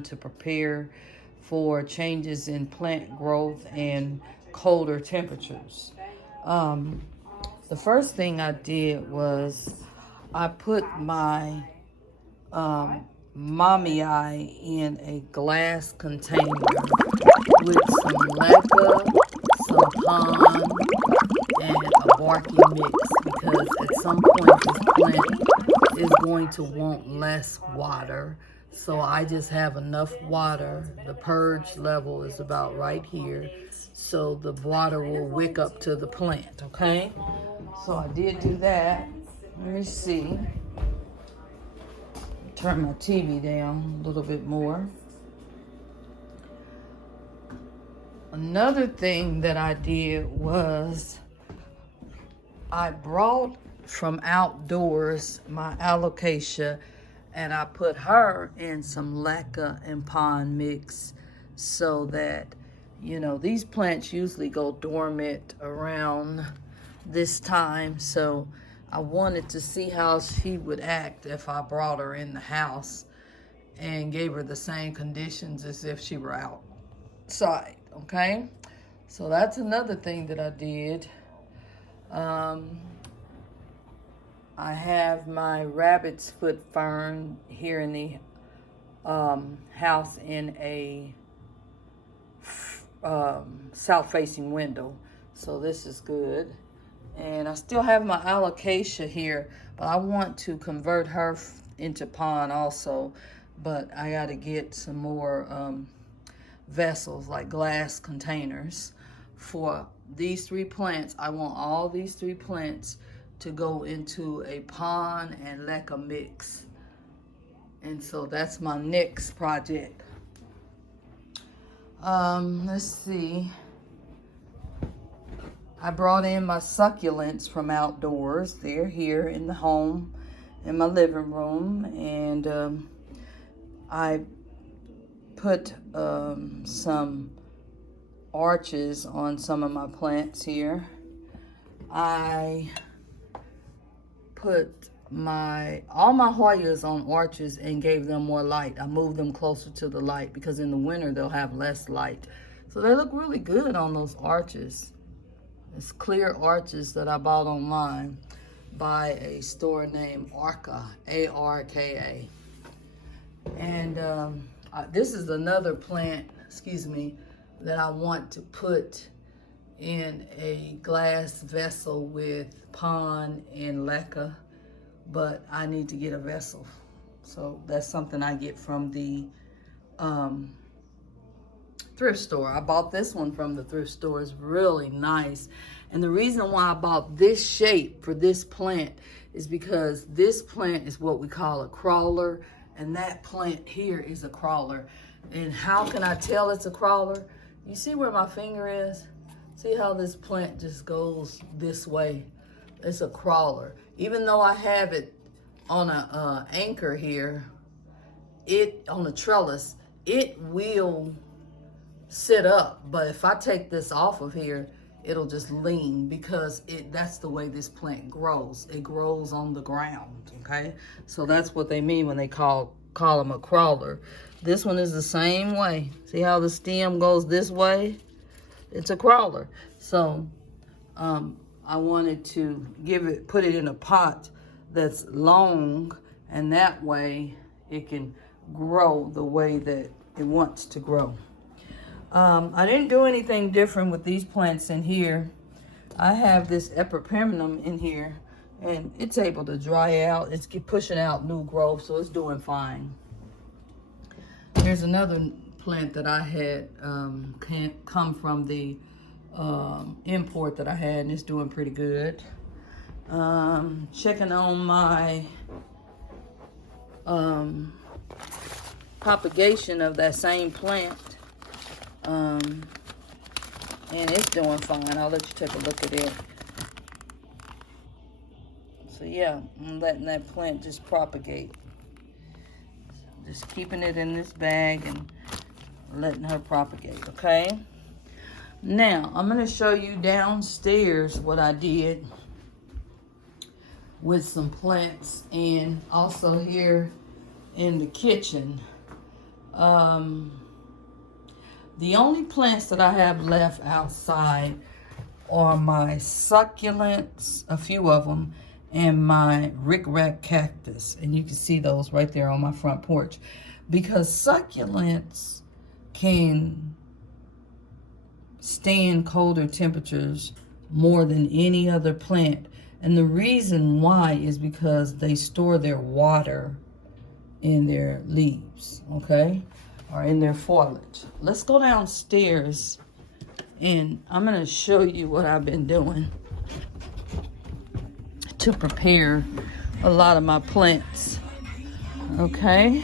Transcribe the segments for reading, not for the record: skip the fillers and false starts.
to prepare for changes in plant growth and colder temperatures. Um, the first thing I did was I put my mommy eye in a glass container with some leca, some pond, and a barky mix, because at some point this plant is going to want less water. So I just have enough water. The purge level is about right here. So the water will wick up to the plant, okay? So I did do that. Let me see. Turn my TV down a little bit more. Another thing that I did was I brought from outdoors my alocasia, and I put her in some leca and pond mix so that, you know, these plants usually go dormant around this time. So I wanted to see how she would act if I brought her in the house and gave her the same conditions as if she were outside, okay? So that's another thing that I did. I have my rabbit's foot fern here in the house in a south-facing window. So this is good. And I still have my alocasia here, but I want to convert her into pond also. But I got to get some more vessels, like glass containers, for these three plants. I want all these three plants to go into a pond and leca mix. And so that's my next project. Let's see. I brought in my succulents from outdoors. They're here in the home, in my living room. And I put some arches on some of my plants here. I put all my Hoyas on arches and gave them more light. I moved them closer to the light because in the winter they'll have less light. So they look really good on those arches. It's clear arches that I bought online by a store named Arka, A-R-K-A. And this is another plant, that I want to put in a glass vessel with pond and leca, but I need to get a vessel. So that's something I get from the thrift store. I bought this one from the thrift store. It's really nice. And the reason why I bought this shape for this plant is because this plant is what we call a crawler, and that plant here is a crawler. And how can I tell it's a crawler? You see where my finger is? See how this plant just goes this way? It's a crawler. Even though I have it on a anchor here, on the trellis, it will sit up. But if I take this off of here, it'll just lean, because that's the way this plant grows. It grows on the ground, okay? So that's what they mean when they call them a crawler. This one is the same way. See how the stem goes this way? It's a crawler. So I wanted to put it in a pot that's long, and that way it can grow the way that it wants to grow. I didn't do anything different with these plants in here. I have this epipremnum in here, and it's able to dry out. It's pushing out new growth, so it's doing fine. Here's another plant that I had come from the import that I had, and it's doing pretty good. Checking on my propagation of that same plant. And it's doing fine. I'll let you take a look at it. So yeah, I'm letting that plant just propagate. Just keeping it in this bag and letting her propagate, okay? Now, I'm going to show you downstairs what I did with some plants, and also here in the kitchen. The only plants that I have left outside are my succulents, a few of them, and my rickrack cactus. And you can see those right there on my front porch. Because succulents can stand colder temperatures more than any other plant. And the reason why is because they store their water in their leaves, okay? Or in their foliage. Let's go downstairs and I'm gonna show you what I've been doing to prepare a lot of my plants, okay?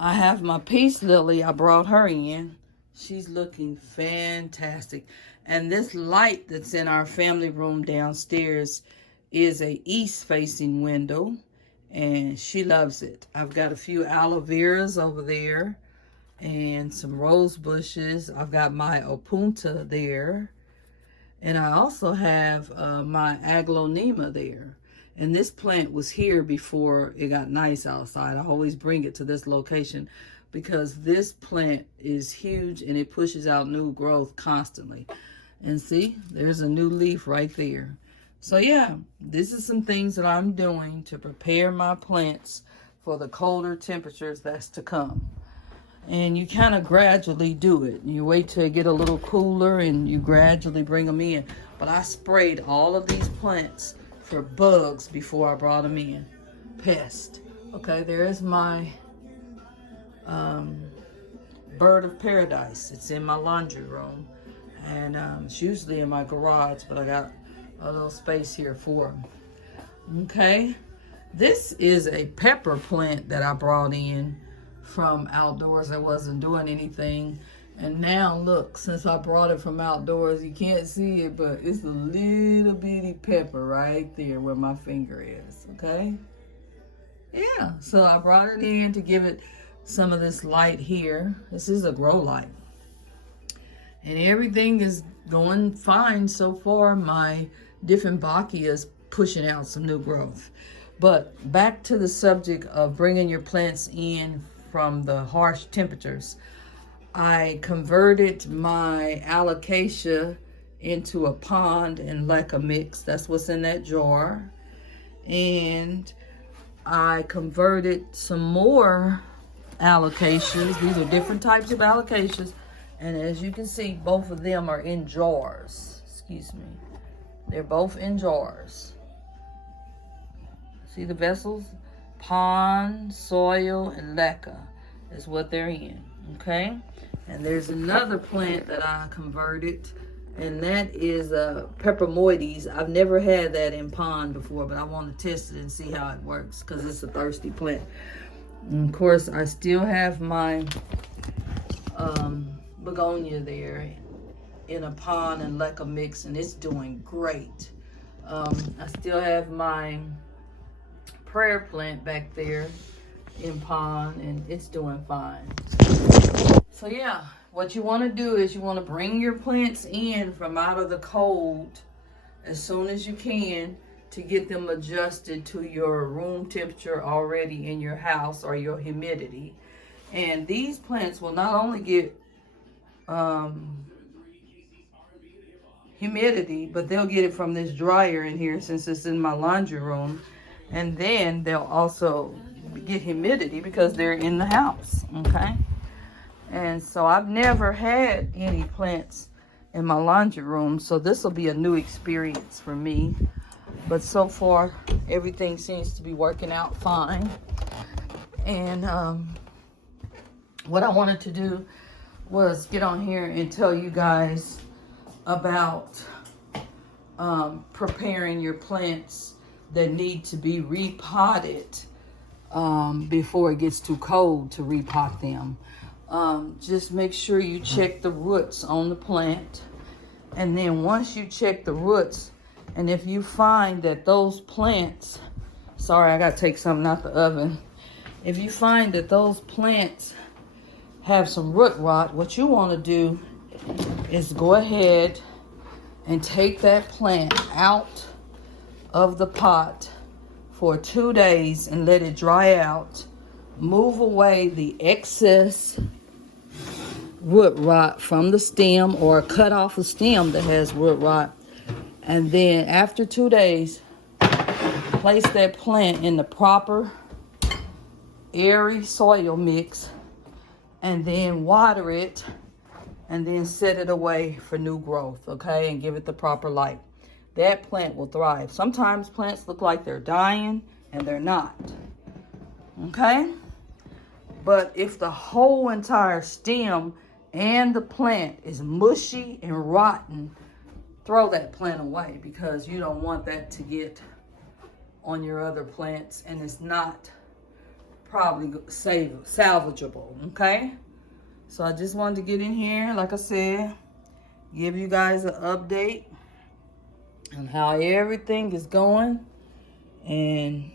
I have my peace lily, I brought her in. She's looking fantastic. And this light that's in our family room downstairs is a east facing window. And she loves it. I've got a few aloe veras over there and some rose bushes. I've got my opunta there. And I also have my aglaonema there. And this plant was here before it got nice outside. I always bring it to this location because this plant is huge and it pushes out new growth constantly. And see, there's a new leaf right there. So yeah, this is some things that I'm doing to prepare my plants for the colder temperatures that's to come. And you kind of gradually do it. You wait till it get a little cooler and you gradually bring them in. But I sprayed all of these plants for bugs before I brought them in. Pest. Okay, there's my bird of paradise. It's in my laundry room. And it's usually in my garage, but I got a little space here for them. Okay, this is a pepper plant that I brought in from outdoors. I wasn't doing anything, and now look, since I brought it from outdoors, you can't see it, but it's a little bitty pepper right there where my finger is. Okay, yeah, so I brought it in to give it some of this light here. This is a grow light, and everything is going fine so far. My Dieffenbachia is pushing out some new growth. But back to the subject of bringing your plants in from the harsh temperatures. I converted my alocasia into a pond and leca mix. That's what's in that jar. And I converted some more alocasias. These are different types of alocasias. And as you can see, both of them are in jars. Excuse me. They're both in jars. See the vessels? Pond, soil, and leca is what they're in, okay? And there's another plant that I converted, and that is Peperomioides. I've never had that in pond before, but I want to test it and see how it works because it's a thirsty plant. And of course, I still have my begonia there in a pond and leca mix, and it's doing great. I still have my prayer plant back there in pond, and it's doing fine. So yeah, what you want to do is you want to bring your plants in from out of the cold as soon as you can to get them adjusted to your room temperature already in your house or your humidity. And these plants will not only get humidity, but they'll get it from this dryer in here since it's in my laundry room. And then they'll also get humidity because they're in the house, okay? And so I've never had any plants in my laundry room, so this will be a new experience for me. But so far, everything seems to be working out fine. And what I wanted to do was get on here and tell you guys about preparing your plants that need to be repotted before it gets too cold to repot them. Just make sure you check the roots on the plant. And then once you check the roots, and if you find that those plants, sorry, I gotta take something out the oven. If you find that those plants have some root rot, what you wanna do is go ahead and take that plant out of the pot for 2 days and let it dry out. move away the excess wood rot from the stem, or cut off a stem that has wood rot. And then after 2 days, place that plant in the proper airy soil mix, and then water it, and then set it away for new growth, okay? And give it the proper light. That plant will thrive. Sometimes plants look like they're dying, and they're not, okay? But if the whole entire stem and the plant is mushy and rotten, throw that plant away, because you don't want that to get on your other plants, and it's not probably salvageable, okay? So I just wanted to get in here, like I said, give you guys an update on how everything is going. And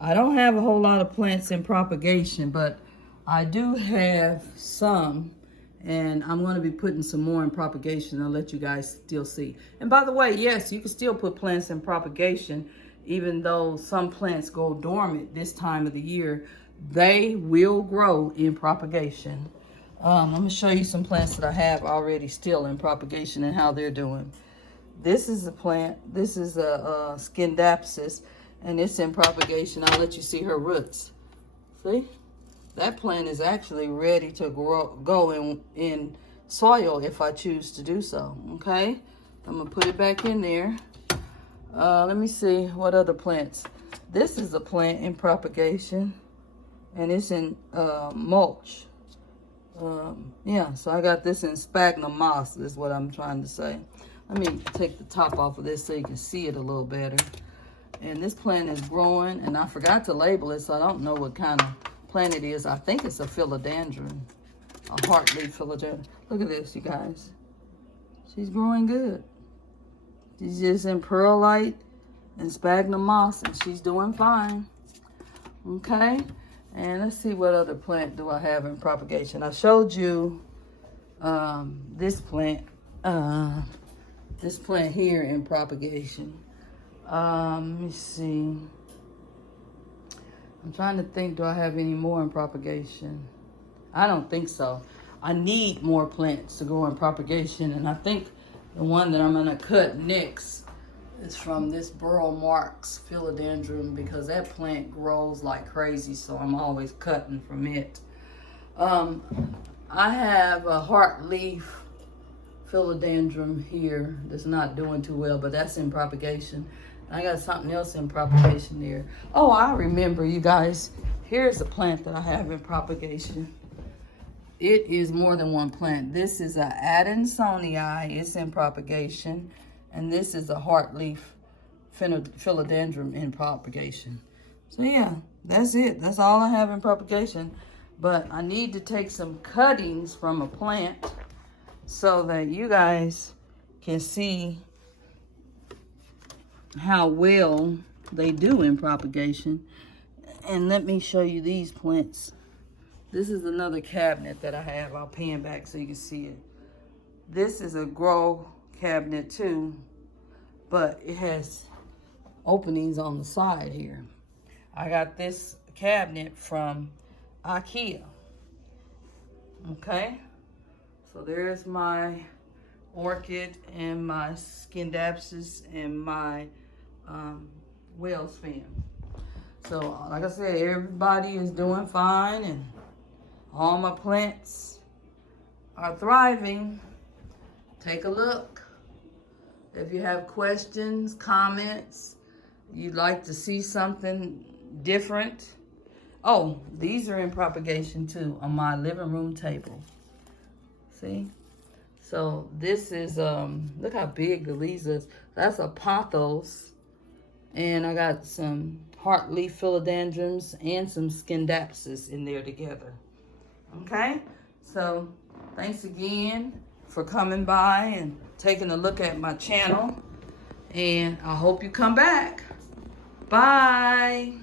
I don't have a whole lot of plants in propagation, but I do have some, and I'm going to be putting some more in propagation. I'll let you guys still see. And by the way, yes, you can still put plants in propagation, even though some plants go dormant this time of the year. They will grow in propagation. I'm going to show you some plants that I have already still in propagation and how they're doing. This is a plant. This is a Scindapsus, and it's in propagation. I'll let you see her roots. See? That plant is actually ready to go in soil if I choose to do so, okay? I'm going to put it back in there. Let me see what other plants. This is a plant in propagation, and it's in mulch. Yeah, so I got this in sphagnum moss is what I'm trying to say. Let me take the top off of this so you can see it a little better. And this plant is growing, and I forgot to label it, so I don't know what kind of plant it is. I think it's a philodendron, a heartleaf philodendron. Look at this, you guys. She's growing good. She's just in perlite and sphagnum moss, and she's doing fine. Okay, and let's see what other plant do I have in propagation. I showed you this plant here in propagation. Let me see. I'm trying to think, do I have any more in propagation? I don't think so. I need more plants to go in propagation, and I think the one that I'm gonna cut next is from this Burl Marx philodendron, because that plant grows like crazy, so I'm always cutting from it. I have a heartleaf philodendron here that's not doing too well, but that's in propagation. I got something else in propagation there. Oh, I remember, you guys. Here's a plant that I have in propagation. It is more than one plant. This is a Adansonii. It's in propagation. And this is a heartleaf philodendron in propagation. So yeah, that's it. That's all I have in propagation. But I need to take some cuttings from a plant so that you guys can see how well they do in propagation. And let me show you these plants. This is another cabinet that I have. I'll pan back so you can see it. This is a grow cabinet too, but it has openings on the side here. I got this cabinet from IKEA. Okay, so there's my orchid and my Scindapsus and my whale fan. So like I said, everybody is doing fine, and all my plants are thriving. Take a look. If you have questions, comments, you'd like to see something different. Oh, these are in propagation too on my living room table. See? So this is, look how big the leaves is. That's a pothos. And I got some heartleaf philodendrons and some Scindapsus in there together. Okay? So thanks again for coming by and taking a look at my channel. And I hope you come back. Bye.